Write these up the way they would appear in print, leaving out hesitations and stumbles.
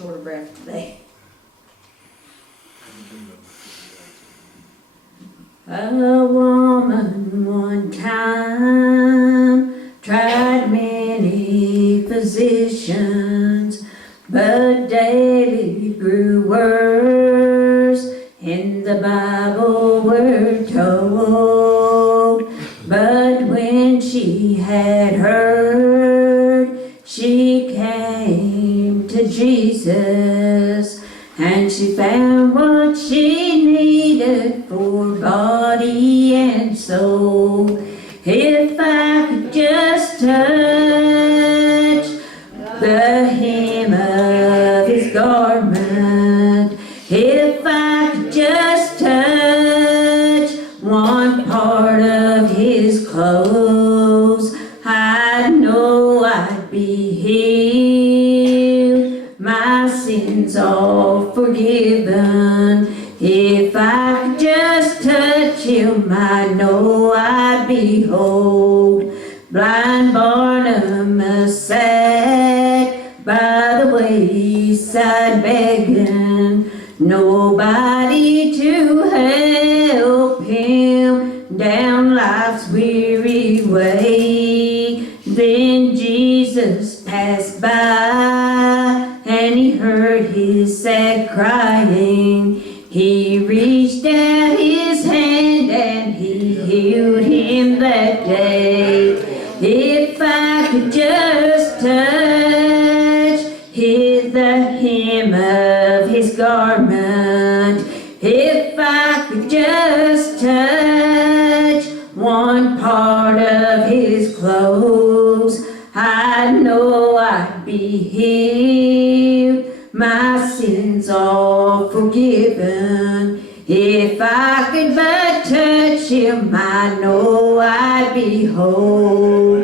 short of breath today. A woman one time tried many physicians, but daily grew worse. In the Bible we're told, but when she had heard, she came to Jesus, and she found what she needed for body and soul. If I could just touch the hem of his garment, if I could just touch one part of his clothes, I know I'd be healed, my sins all forgiven. If I could just touch him, I know I'd be whole. Blind Barnabas sat by the wayside begging, nobody to help him down life's weary way. Then Jesus passed by, and he heard his sad crying. He reached out his hand and he healed him that day. If I could just touch the hem of his garment, if I could just touch one part of his clothes, I know I'd be healed, my sins all forgiven. If I could but touch him, I know I'd be whole.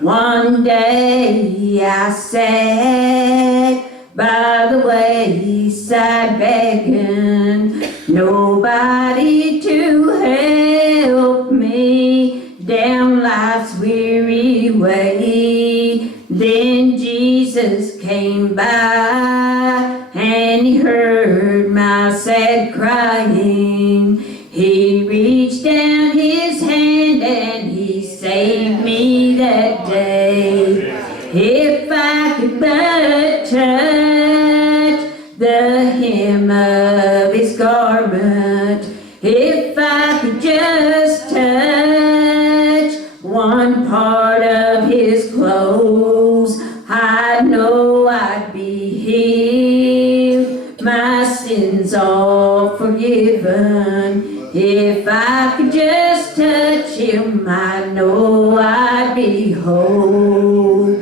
One day I sat by the wayside begging, nobody to help me down life's weary way. Then Jesus came by, and he heard my sad crying. He reached down his hand and he saved me that day. If I could but touch the hem of his garment, if I could just touch one part of his clothes, I know I'd be healed, my sins all forgiven. If I could just touch him, I know I'd be whole.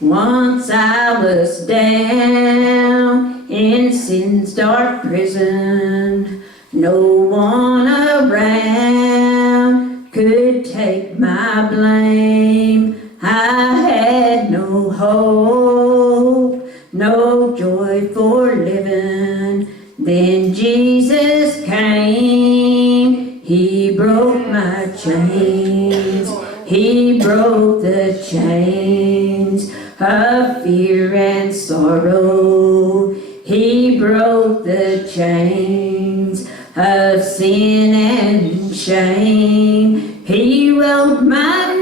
Once I was down in sin's dark prison, no one around could take my blame. I had no hope, no joy for living. Then Jesus came, he broke my chains, he broke the chains of fear and sorrow. He broke the chains of sin and shame. He wrote my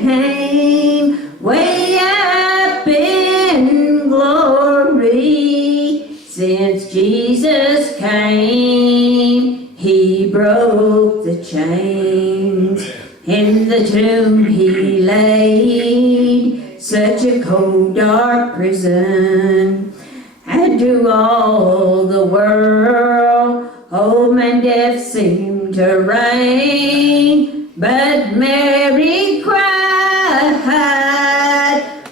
name way up in glory. Since Jesus came, he broke the chains. In the tomb he laid, such a cold dark prison, and to all the world home and death seemed to reign. But Mary cried,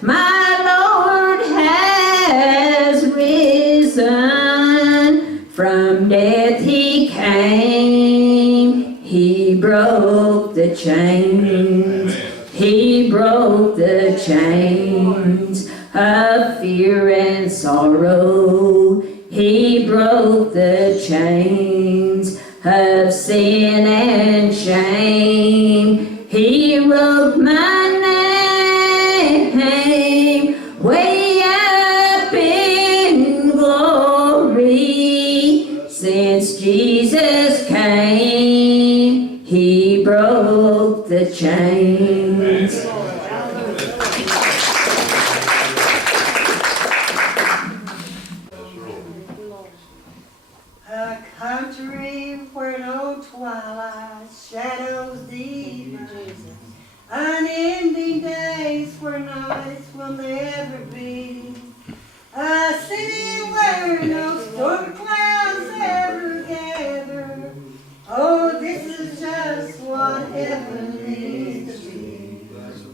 my Lord has risen. From death he came, he broke the chains. He broke the chains of fear and sorrow. He broke the chains of sin and shame. He wrote my name way up in glory. Since Jesus came, He broke the chains. A country where no twilight shadows deep, unending days where nights will never be. A city where no storm clouds ever gather. Oh, this is just what heaven means to be.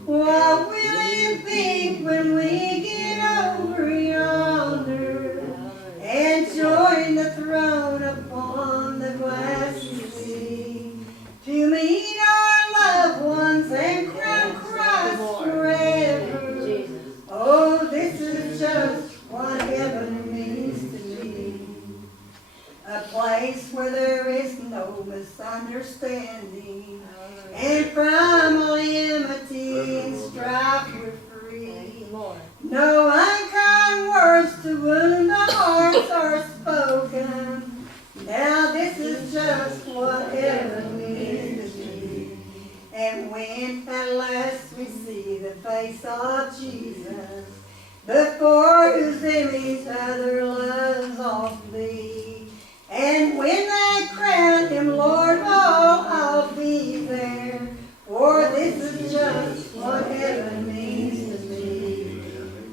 What will it be when we get over yonder and join the throne upon the glassy sea, to meet our loved ones and crown Christ forever? Oh, this is just what heaven means to me. A place where there is no misunderstanding, and from all enmity and strife we're free. No unkind words to wound the hearts are spoken. Now this is just what heaven means to me. And when at last we see the face of Jesus, before whose image other loves all flee, and when they crown him Lord of all, I'll be there. For this is just what heaven means to me.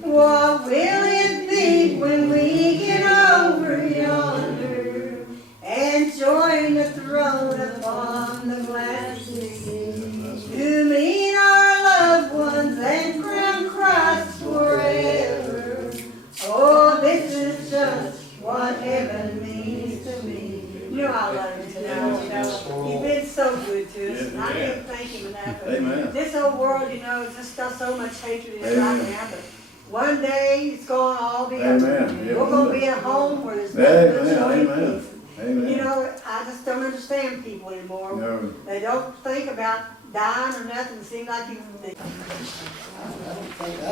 What will it be when we get over yonder and join the throne upon the glassy sea, to meet our loved ones and crown Christ forever? Oh, this is just what heaven means to me. You know I love him tonight, you know. He's been so good to us, and I can't thank him enough. Amen. This whole world, you know, it's just got so much hatred in it right now, but one day it's going to all be over. Amen. We're going to be at home where there's nothing but joy and peace. Amen. You know, I just don't understand people anymore. No. They don't think about dying or nothing. It seems like I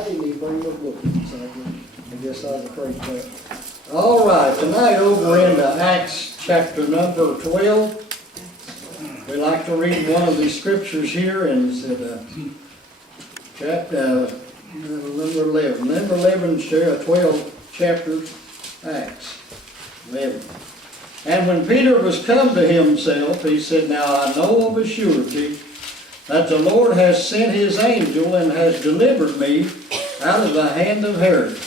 didn't even bring my book, so I guess I was afraid of that. All right, tonight over into Acts chapter number 12. We like to read one of these scriptures here, and it's chapter number 11. Number 11, 12 chapters, Acts 11. And when Peter was come to himself, he said, Now I know of a surety that the Lord has sent his angel and has delivered me out of the hand of Herod,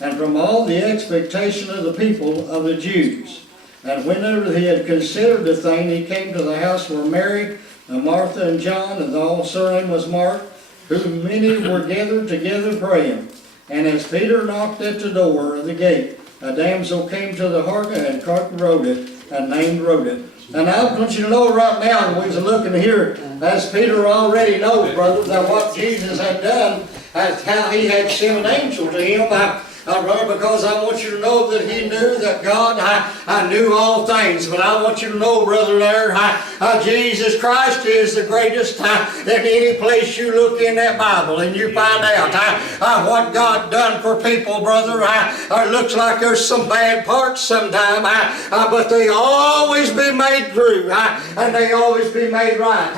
and from all the expectation of the people of the Jews. And whenever he had considered the thing, he came to the house where Mary and Martha and John, and all surname was Mark, who many were gathered together praying. And as Peter knocked at the door of the gate, a damsel came to the hearken and wrote it, and named wrote it. And I want you to know right now, when we're looking here, as Peter already knows, brother, that what Jesus had done, how he had sent an angel to him. Brother, because I want you to know that he knew that God, I knew all things. But I want you to know, brother, there, Jesus Christ is the greatest in any place you look in that Bible and you find out what God done for people, brother. It looks like there's some bad parts sometime, but they always be made through, and they always be made right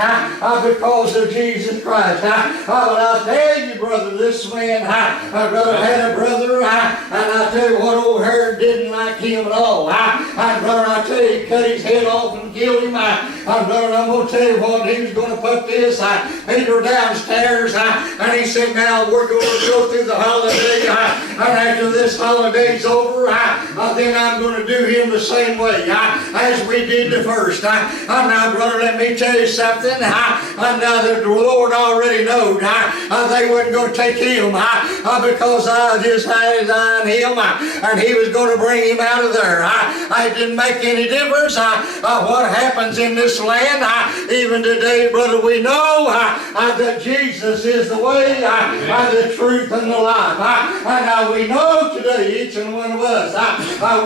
because of Jesus Christ. But I'll tell you, brother, this man, brother had a brother, and I tell you what, old Herod didn't like him at all. Brother, I tell you, he cut his head off and killed him. Brother, I'm going to tell you what, he was going to put this Peter downstairs, and he said, now we're going to go through the holiday, and after this holiday's over, then I'm going to do him the same way as we did the first. Now, brother, let me tell you something. Now that the Lord already knowed they wasn't going to take him because his his eye on him, and he was going to bring him out of there. It didn't make any difference what happens in this land. Even today, brother, we know that Jesus is the way, the truth, and the life. And we know today, each and one of us,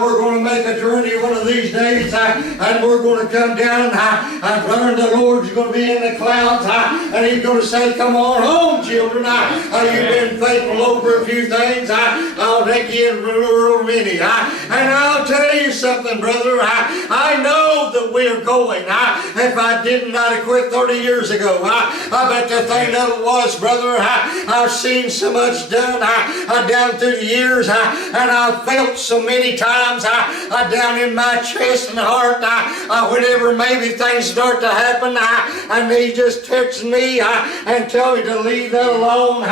we're going to make a journey one of these days, and we're going to come down, and brother, the Lord's going to be in the clouds, and He's going to say, come on home, children. You've been faithful over a few things. I'll take you in over many. And I'll tell you something, brother. I know that we're going. If I didn't, I'd have quit 30 years ago. But the thing of it was, brother, I've seen so much done down through the years, and I've felt so many times down in my chest and heart, whenever maybe things start to happen, and He just texts me and tell me to leave that alone.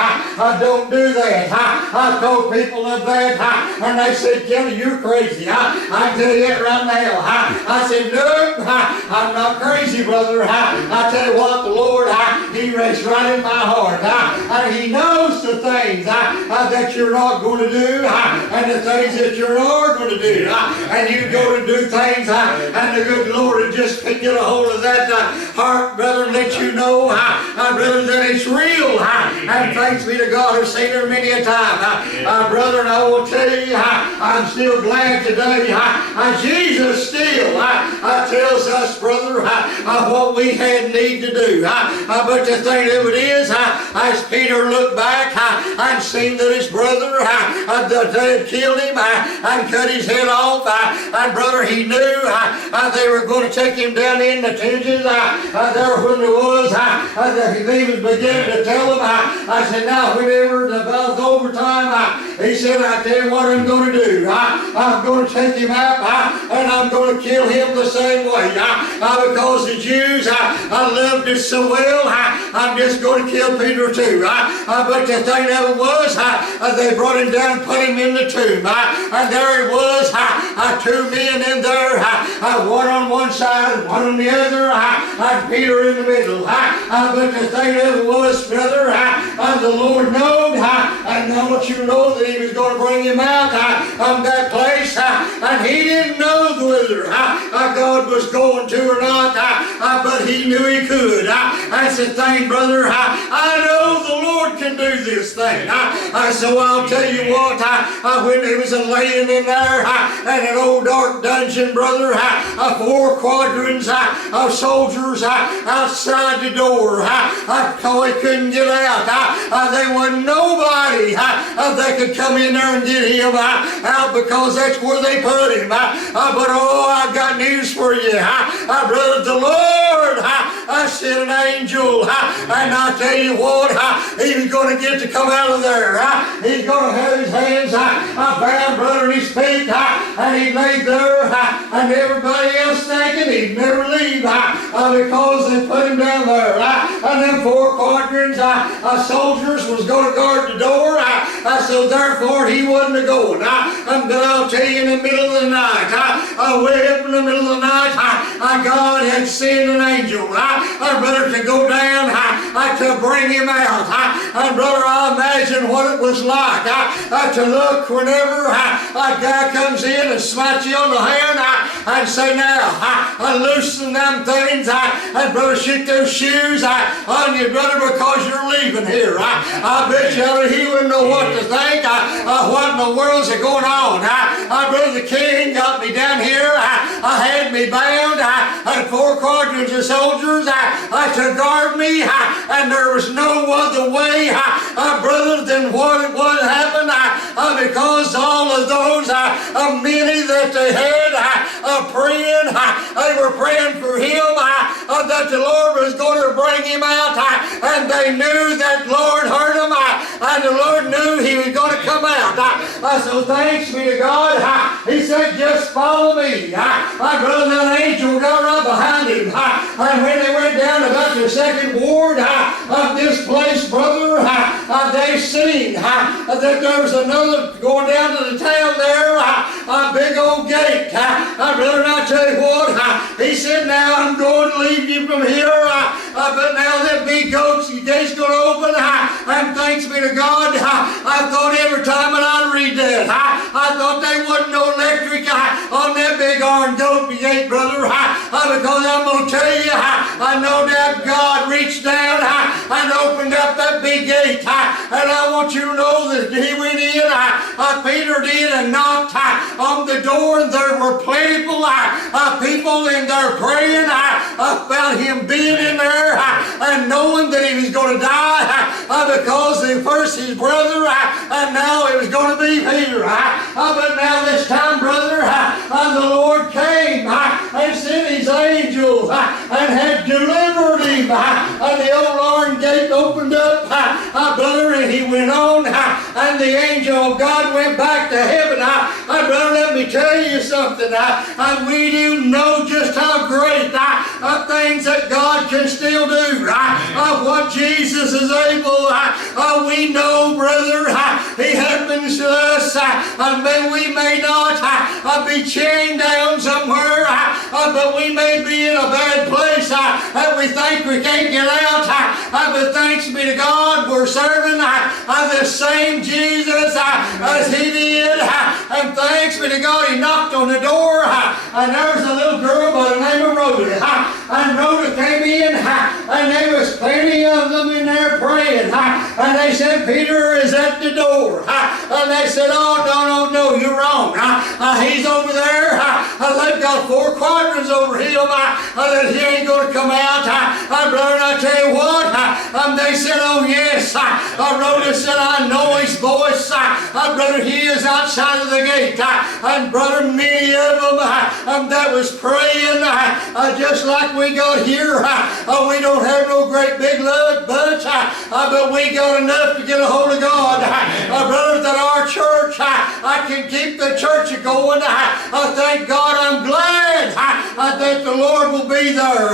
Don't do that. I told people of that, and they said, Kelly, you're crazy. I tell you that right now. I said, no, I'm not crazy, brother. I tell you what, the Lord, He rests right in my heart. And He knows the things that you're not going to do, and the things that you are going to do. And you go to do things, and the good Lord will just get a hold of that heart, brother, and let you know, brother, that it's real. And thanks be to God, I've seen her many a time. Brother, and I will tell you, I'm still glad today. Jesus still tells us, brother, what we had need to do. But the thing of it is, as Peter looked back and seen that his brother, that they had killed him and cut his head off, and brother, he knew they were going to take him down in the trenches. There when it was, he was beginning to tell them, I said, now whenever the battle's overtime, he said, I tell you what I'm going to do. I'm going to take him out, and I'm going to kill him the same way. Because the Jews, I loved it so well, I'm just going to kill Peter too. But the thing of it was, they brought him down and put him in the tomb. And there he was, two men in there, one on one side and one on the other, and Peter in the middle. But the thing of it was, brother, the Lord knowed, and I want you to know that He was going to bring him out of that place, and he didn't know whether God was going to or not, but he knew He could. That's the thing, brother. I know the Lord can do this thing. So I'll tell you what, when he was laying in there in an old dark dungeon, brother, 4 quadrants of soldiers outside the door, he couldn't get out. There wasn't nobody that could come in there and get him out, because that's where they put him. But oh, I got news for you, brother. The Lord sent an angel, and I tell you what, he was going to get to come out of there. He's going to have his hands bound, brother, and his feet, and he laid there, and everybody else thinking he'd never leave, because they put him down there. And them 4 quadrants soldiers was going to guard the door, so therefore he wasn't going. But I'll tell you, in the middle of the night, way up in the middle of the night, God had sent an angel, brother, to go down to bring him out. And brother, I imagine what it was like to look whenever a guy comes in and smites you on the hand and say, now, loosen them things, and brother, shoot those shoes on you, brother, because you're leaving here. I bet you he wouldn't know what to think. What in the world's going on? Brother, the king got me down here. Had me bound, and 4 quadrants of soldiers to guard me, and there was no other way, brother, than what it would happen, because all of those many that they had praying, they were praying for him, that the Lord was going to bring him out, and they knew that Lord heard them, and the Lord knew he was going to come out. So thanks be to God. He said, just follow me. My brother, that angel got right behind him. And when they went down about the 2nd ward of this place, brother, they seen that there was another going down to the town there, a big old gate. Brother, and I tell you what, he said, now I'm going to leave you from here, but now that big gate's going to open, And thanks be to God, I thought every time when I read that, I thought there wasn't no electric on that big iron gate, brother, because I'm going to tell you, I know that God reached down and opened up that big gate, and I want you to know that he went in, Peter did, and knocked on the door, and there were plentiful people in there praying about him being in there and knowing that he was going to die because first his brother and now it was going to be Peter. But now this time, brother, the Lord came and sent his angel and had delivered him, and the old iron gate opened up, brother, and he went on, and the angel of God went back to heaven. Brother, let me tell you something. We do know just how great things that God can still do. What Jesus is able, we know, brother, he happens to us. We may not be chained down somewhere, but we may be in a bad place and we think we can't get out. But thanks be to God, we're serving the same Jesus as he did. And thanks be to God, he knocked on the door, and there was a little girl by the name of Rhoda. And Rhoda came in, and there was plenty of them in there praying. And they said, Peter is at the door. And they said, oh, no, you're wrong. He's over there. They've got 4 quadrants over him. That he ain't going to come out. Brother, I tell you what, they said, oh yes. Rhoda said, I know his voice. Brother, he is outside of the gate. And brother, many of them that was praying just like we got here. We don't have no great big love bunch, but we got enough to get a hold of God. Brother, that our church, I can keep the church going. Thank God, I'm glad that the Lord will be there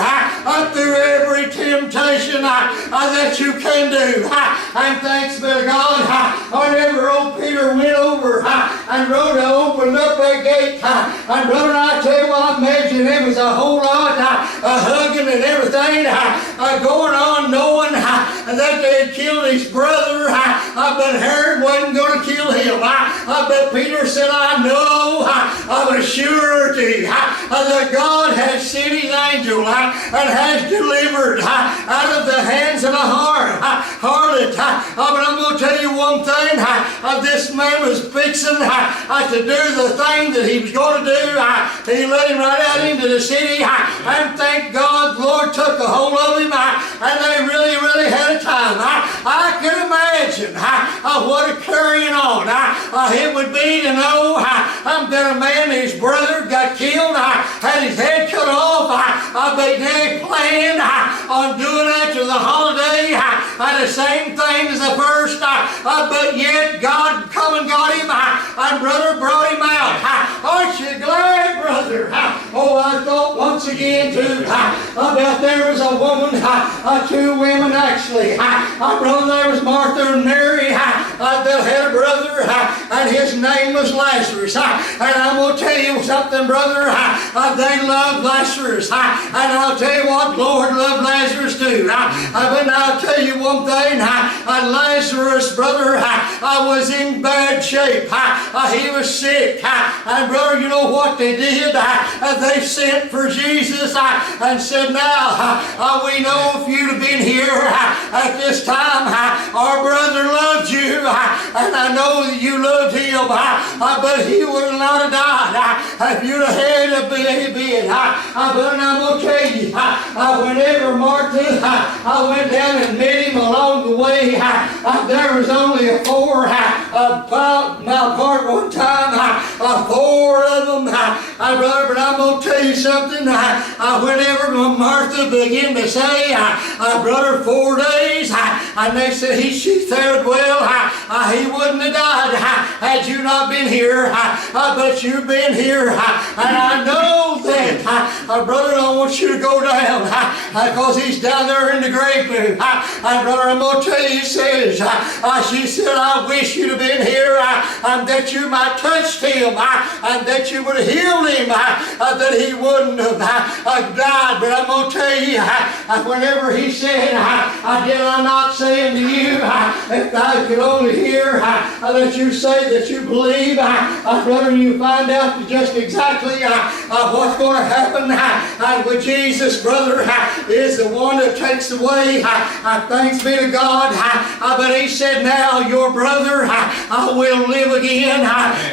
through every temptation that you can do. And thanks be to God, whenever old Peter went over and Rhoda opened up that gate, and brother, I tell you what, I imagine there was a whole lot of hugging and everything going on, knowing that they had killed his brother, but Herod wasn't going to kill him. But Peter said, I know of a surety that God has sent his angel and has delivered out of the hands of a harlot. But I'm going to tell you one thing, this man was fixing to do the thing that he was going to do. He let him right out into the city, and thank God the Lord took a hold of him, and they really, really had a time. I can imagine what a carrying on it would be to know that a man, his brother, got killed, had his head cut off, but they planned on doing after the holiday the same thing as the first, but yet God come and got him, and brother brought him out. Aren't you glad, brother? Oh, I thought once again too about there was a woman, 2 women actually. Brother, there was Martha and Mary that had a brother, and his name was Lazarus. And I'm going to tell you something, brother. They loved Lazarus, and I'll tell you what, Lord loved Lazarus too. But I'll tell you one thing, Lazarus, brother, was in bad shape. He was sick, and brother, you know what they did? They sent for Jesus and said, now we know if you'd have been here at this time, our brother loved you, and I know that you loved him, but he would not have died if you'd have had a baby. But I'm going to tell you, whenever Martha went down and met him along the way, there was only a 4 mile apart one time, 4 of them, brother, but I'm going to tell you something, whenever Martha began to say, brother, 4 days, and they said she fared well, he wouldn't have died had you not been here, but you've been here, and I know that, brother, I want you to go down, because he's down there in the grave, and brother, I'm going to tell you, he says, she said, I wish you'd have been here, and that you might touch him, and that you would have healed him, that he wouldn't have died, but I'm going to tell me, whenever he said, did I not say unto you, if I could only hear that you say that you believe, brother, you find out just exactly what's going to happen with Jesus, brother, is the one that takes away. Thanks be to God. But he said, now your brother will live again.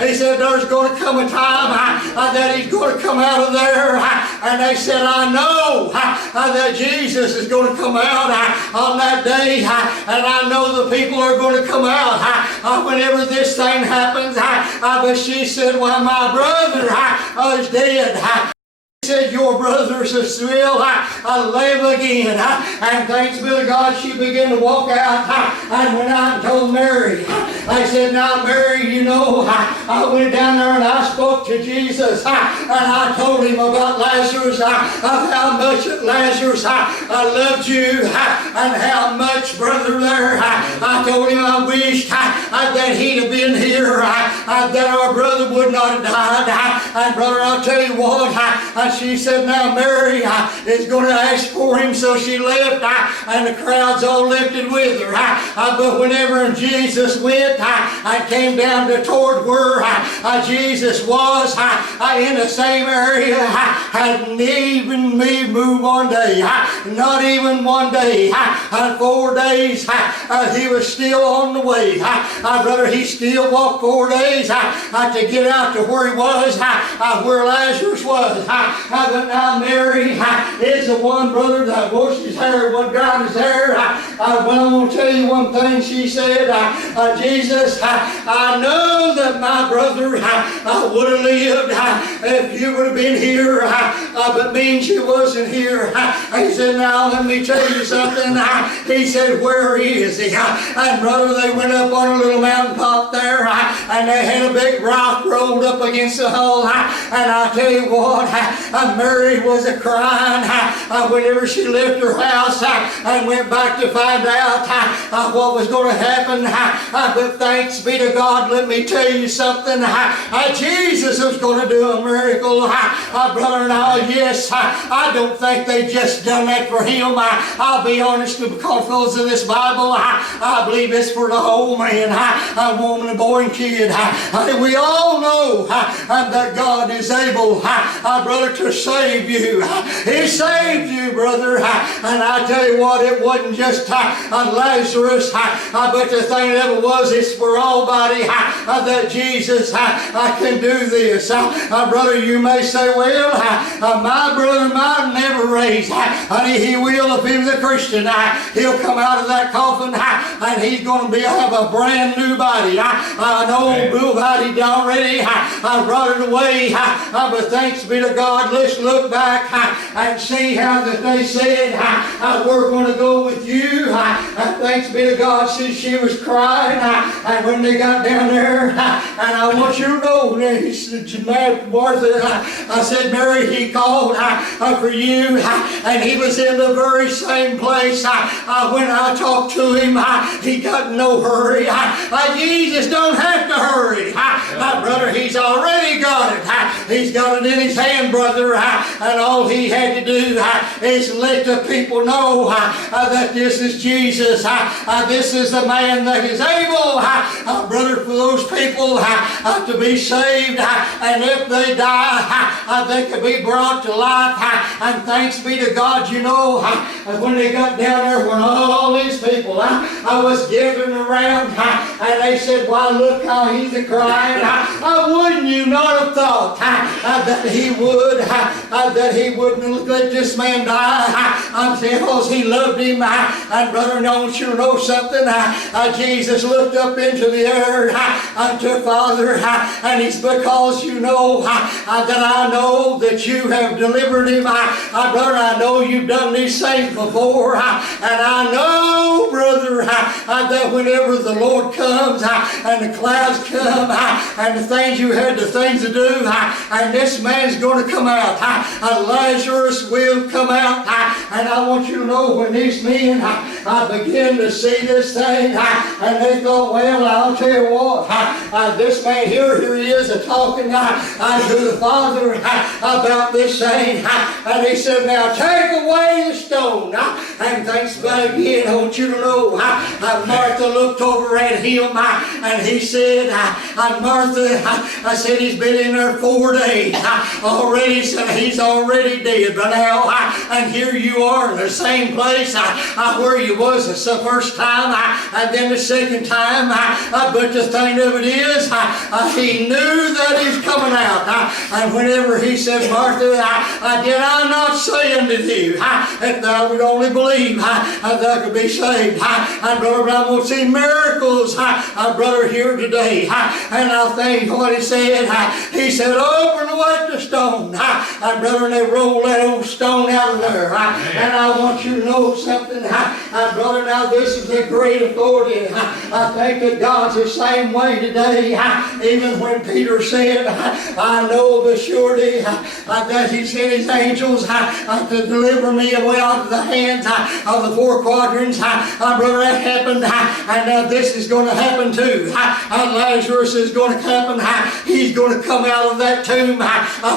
He said, there's going to come a time that he's going to come out of there. And they said, I know that Jesus is going to come out on that day. And I know the people are going to come out whenever this thing happens. But she said, well, my brother is dead. He said, your brothers are still live again. And thanks be to God, she began to walk out and went out and told Mary. I said, now Mary, you know, I went down there and I spoke to Jesus and I told him about Lazarus, of how much Lazarus loved you and how much, brother, there. I told him I wished that he'd have been here, that our brother would not have died. And brother, I'll tell you what, she said, now Mary is going to ask for him, so she left, and the crowds all lifted with her. But whenever Jesus went and came down to toward where Jesus was, in the same area, hadn't even moved one day, not even one day. 4 days, he was still on the way. Brother, he still walked 4 days to get out to where he was, where Lazarus was. But now Mary is the one, brother, that washed his hair, one dried his hair. Well, I'm going to tell you one thing. She said, Jesus, I know that my brother would have lived if you would have been here, but means you wasn't here. He said, now let me tell you something. He said, where is he? And brother, they went up on a little mountain top there, and they had a big rock rolled up against the hole. And I tell you what, Mary was a crying whenever she left her house and went back to find out what was going to happen. But thanks be to God, let me tell you something. Jesus was going to do a miracle. Brother, now, yes, I don't think they just done that for him. I'll be honest, because of this Bible, I believe it's for the whole man, woman, and boy, and kid. We all know that God is able, brother, to save you. He saved you, brother. And I tell you what, it wasn't just Lazarus, but the thing that it was, it's for all body that Jesus can do this. Brother, you may say, well, my brother might never raise. Honey, he will if he was a Christian. He'll come out of that coffin and he's going to have a brand new body. An old blue body already. I brought it away. But thanks be to God, let's look back and see how that they said, we're going to go with you. Thanks be to God, see, she was crying. And when they got down there, and I want you to know, he said to Martha, I said, Mary, he called for you. And he was in the very same place when I talked to him. He got no hurry. Jesus don't have to hurry. Brother, he's already got it. He's got it in his hand, brother. And all he had to do is let the people know that this is Jesus. This is the man that is able, brother, for those people to be saved. And if they die, they can be brought to life. And thanks be to God, you know, when they got down there, when all these people I was gathering around, and they said, why, look how he's a-crying. Wouldn't you not have thought that he wouldn't let this man die? I'm saying, because he loved him. And brother, don't you know something? Jesus looked up into the air unto Father, and it's because you know that I know that you have delivered him. Brother, I know you've done these things before, and I know, brother, that whenever the Lord comes and the clouds come and the things you had, the things to do, and this man's going to come out, Lazarus will come out. And I want you to know, when these men begin to see this thing, and they thought, well, I'll tell you what, this man here he is talking to the Father about this thing. And he said, now take away the And thanks be again, I want you to know, Martha looked over at him, and he said, Martha, I said, he's been in there 4 days already, said he's already dead by now, and here you are in the same place where you was the first time, and then the second time, but the thing of it is, he knew that he's coming out, and whenever he said, Martha, did I not say unto thee, if thou would only believe, thou could be saved, and brother, I'm going to see miracles, brother, here today, and I'll think what he said, open away the stone, and brother, and they rolled that old stone out of there, and I want you to know something, brother, now this is the great authority, I think that God's the same way today, even when Peter said, I know of a surety that he sent his angels to deliver me away out of the hands of the 4 quadrants, brother, that happened, and this is going to happen too, Lazarus is going to happen, he's going to come out of that tomb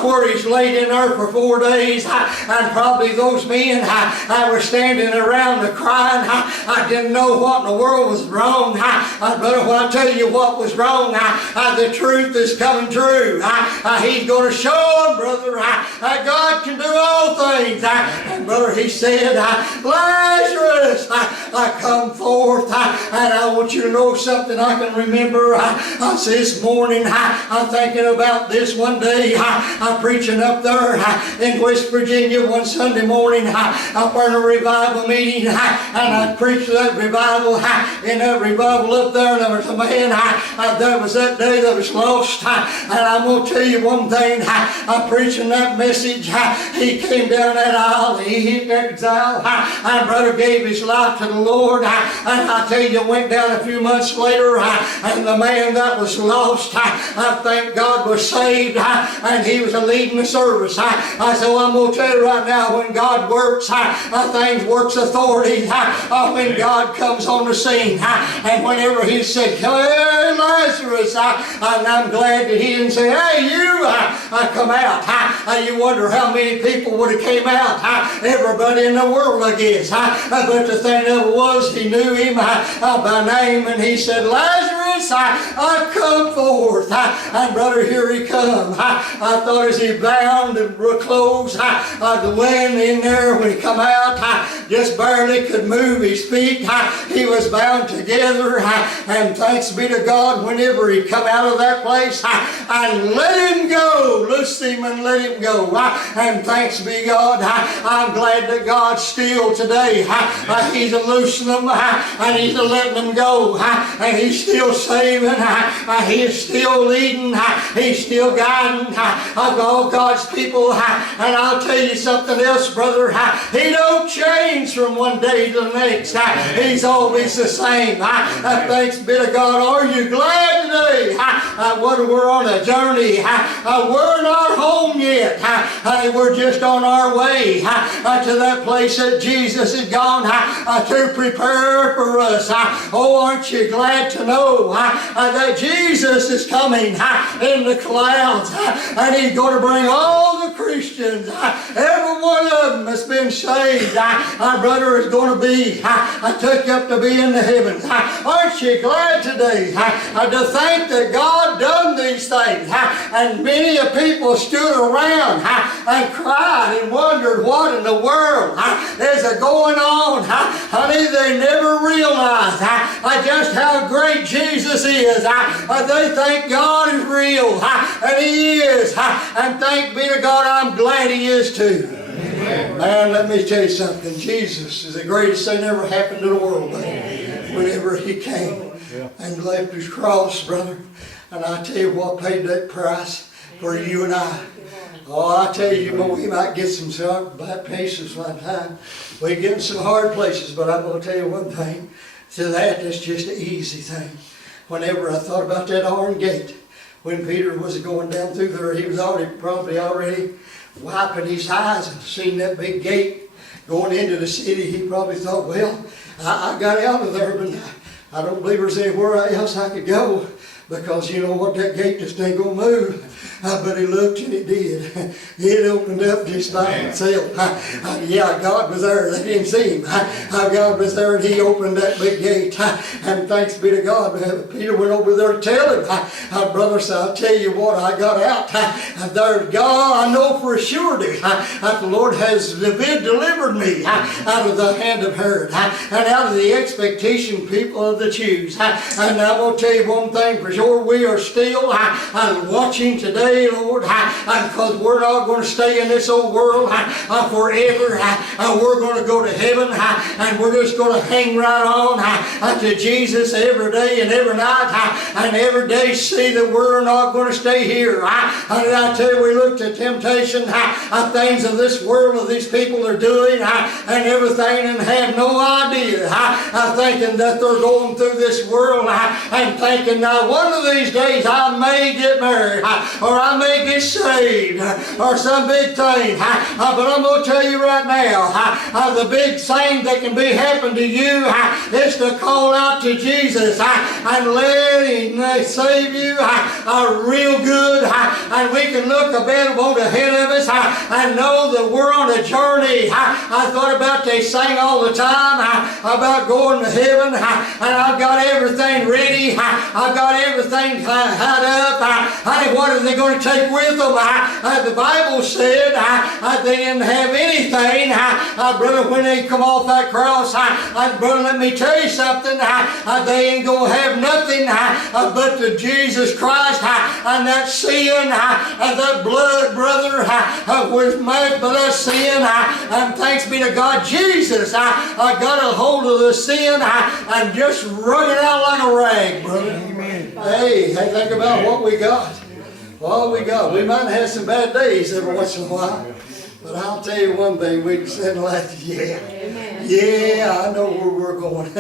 where he's laid in there for 4 days, and probably those men were standing around crying, I didn't know what in the world was wrong, brother, when I tell you what was wrong, the truth is coming true, he's going to show them, brother, God can do all things, and brother, he said, Lazarus, come forth, and I want you to know something I can remember, this morning, I'm thinking about this one day, I'm preaching up there in West Virginia one Sunday morning, up in a revival meeting, and I preached that revival, in that revival up there, and there was a man that was that day that was lost, and I'm going to tell you one thing, I'm preaching that message, he came down that aisle, he hit that aisle, and brother gave his life to the Lord, and I tell you, went down a few months later, and the man that was lost, I thank God was saved, and he was leading the service. So I'm going to tell you right now, when God works, things works authority, when God comes on the scene, and whenever he said, hey Lazarus, and I'm glad that he didn't say, hey you, come out. You wonder how many people would have came out, everybody in the world I guess, but the thing of it was, he knew him by name, and he said, Lazarus, I come forth, and brother, here he come. I thought as he bound and closed, the wind in there when he come out, just barely could move his feet, he was bound together, and thanks be to God, whenever he come out of that place, and let him go, loose him and let him go, and thanks be God, I'm glad that God still today, he's loosening them, and he's letting them go, and he's still saving, he's still leading, he's still guiding all God's people, and I'll tell you something else, brother, he don't change from one day to the next, he's always the same, thanks be to God. Are you glad today? We're on a journey, we're not home yet, we're just on our way to that place that Jesus is gone to prepare for us. Oh, aren't you glad to know that Jesus is coming in the clouds, and he's going to bring all the Christians, every one of them that's been saved, our brother is going to be took up to be in the heavens. Aren't you glad today to think that God done these things, and many people stood around and cried and wondered what in the world is going on. Honey, they never realized just how great Jesus is. They think God is real, and he is, and thank be to God, I'm glad he is too. Amen. Man, let me tell you something, Jesus is the greatest thing that ever happened to the world, man. Whenever he came and left his cross, brother, and I tell you what, paid that price for you and I. Oh, I tell you, but we might get some bad places one time. We get in some hard places, but I'm going to tell you one thing. To that's just an easy thing. Whenever I thought about that iron gate, when Peter was going down through there, he was probably already wiping his eyes and seen that big gate going into the city. He probably thought, well, I got out of there, but I don't believe there's anywhere else I could go. because you know what, that gate just ain't gonna move. But he looked and it did. It opened up just by itself. Yeah, God was there. They didn't see him. God was there and he opened that big gate. And thanks be to God, Peter went over there to tell him. Brother said, I'll tell you what, I got out. And there, God, I know for a surety that the Lord has delivered me out of the hand of Herod and out of the expectation people of the Jews. And I'm going to tell you one thing for sure, we are still watching today, Lord, because we're not going to stay in this old world forever. We're going to go to heaven, and we're just going to hang right on to Jesus every day and every night, and every day see that we're not going to stay here. And I tell you, we look to temptation, things of this world that these people are doing, and everything, and have no idea, thinking that they're going through this world, and thinking, now one of these days I may get married, or I may get saved, or some big thing. But I'm going to tell you right now, the big thing that can be happen to you is to call out to Jesus and let him save you real good. And we can look a bit ahead of us and know that we're on a journey. I thought about they sang all the time about going to heaven, and I've got everything ready. I've got everything tied up. What are they going to take with them? The Bible said they didn't have anything. Brother, when they come off that cross, brother, let me tell you something. They ain't going to have nothing but the Jesus Christ and that sin and that blood, brother, was made by that sin. And thanks be to God, Jesus, I got a hold of the sin and just wrung it out like a rag, brother. Amen. Hey, think about what we got. What we got. We might have some bad days every once in a while. But I'll tell you one thing, we can sit and laugh. Yeah, I know where we're going.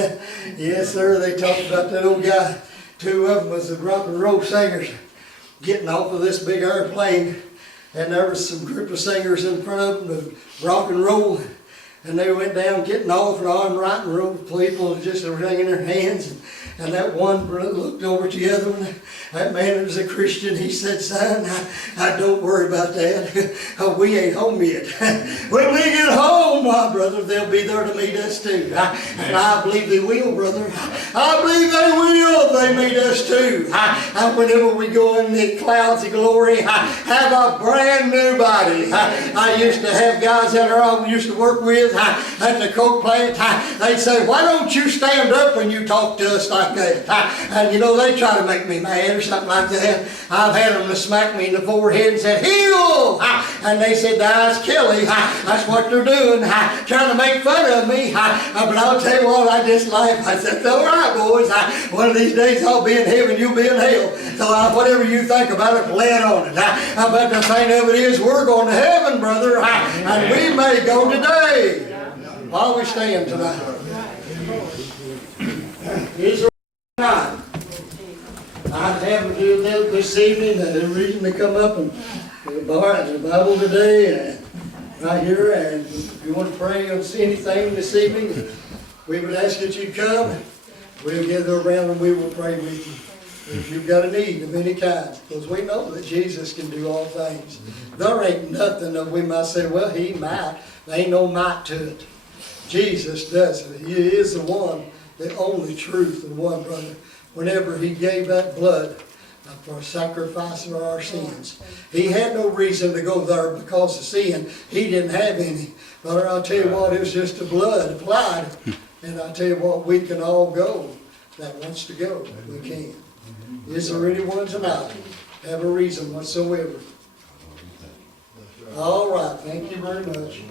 Yes, sir, they talked about that old guy. Two of them was the rock and roll singers getting off of this big airplane. And there was some group of singers in front of them, the rock and roll. And they went down getting off and on right and roll. People just wringing their hands. And that one looked over to the other one. That man was a Christian. He said, son, I don't worry about that. We ain't home yet. When we get home, my brother, they'll be there to meet us too. And I believe they will, brother. I believe they will. They meet us too. And whenever we go in the clouds of glory, have a brand new body. I used to have guys that I used to work with at the Coke plant. They'd say, why don't you stand up when you talk to us like that? And you know, they try to make me mad or something like that. I've had them to smack me in the forehead and said, heal! And they said, that's Kelly. That's what they're doing, trying to make fun of me. But I'll tell you what, I just laughed. I said, all right, boys. One of these days I'll be in heaven, you'll be in hell. So whatever you think about it, lay it on it. But the thing of it is, we're going to heaven, brother. And we may go today. While we stand tonight. Is there not? I have this evening the reason to come up and the Bible today right here, and if you want to pray on anything this evening, we would ask that you come. We'll gather around and we will pray with you. If you've got a need of any kind, because we know that Jesus can do all things. There ain't nothing that we might say, well, he might. There ain't no might to it. Jesus does it. He is the one, the only truth, the one, brother. Whenever he gave that blood for a sacrifice for our sins, he had no reason to go there because of sin. He didn't have any. Brother, I'll tell you what, it was just the blood applied. And I'll tell you what, we can all go that wants to go. We can. Is there anyone tonight have a reason whatsoever? All right, thank you very much.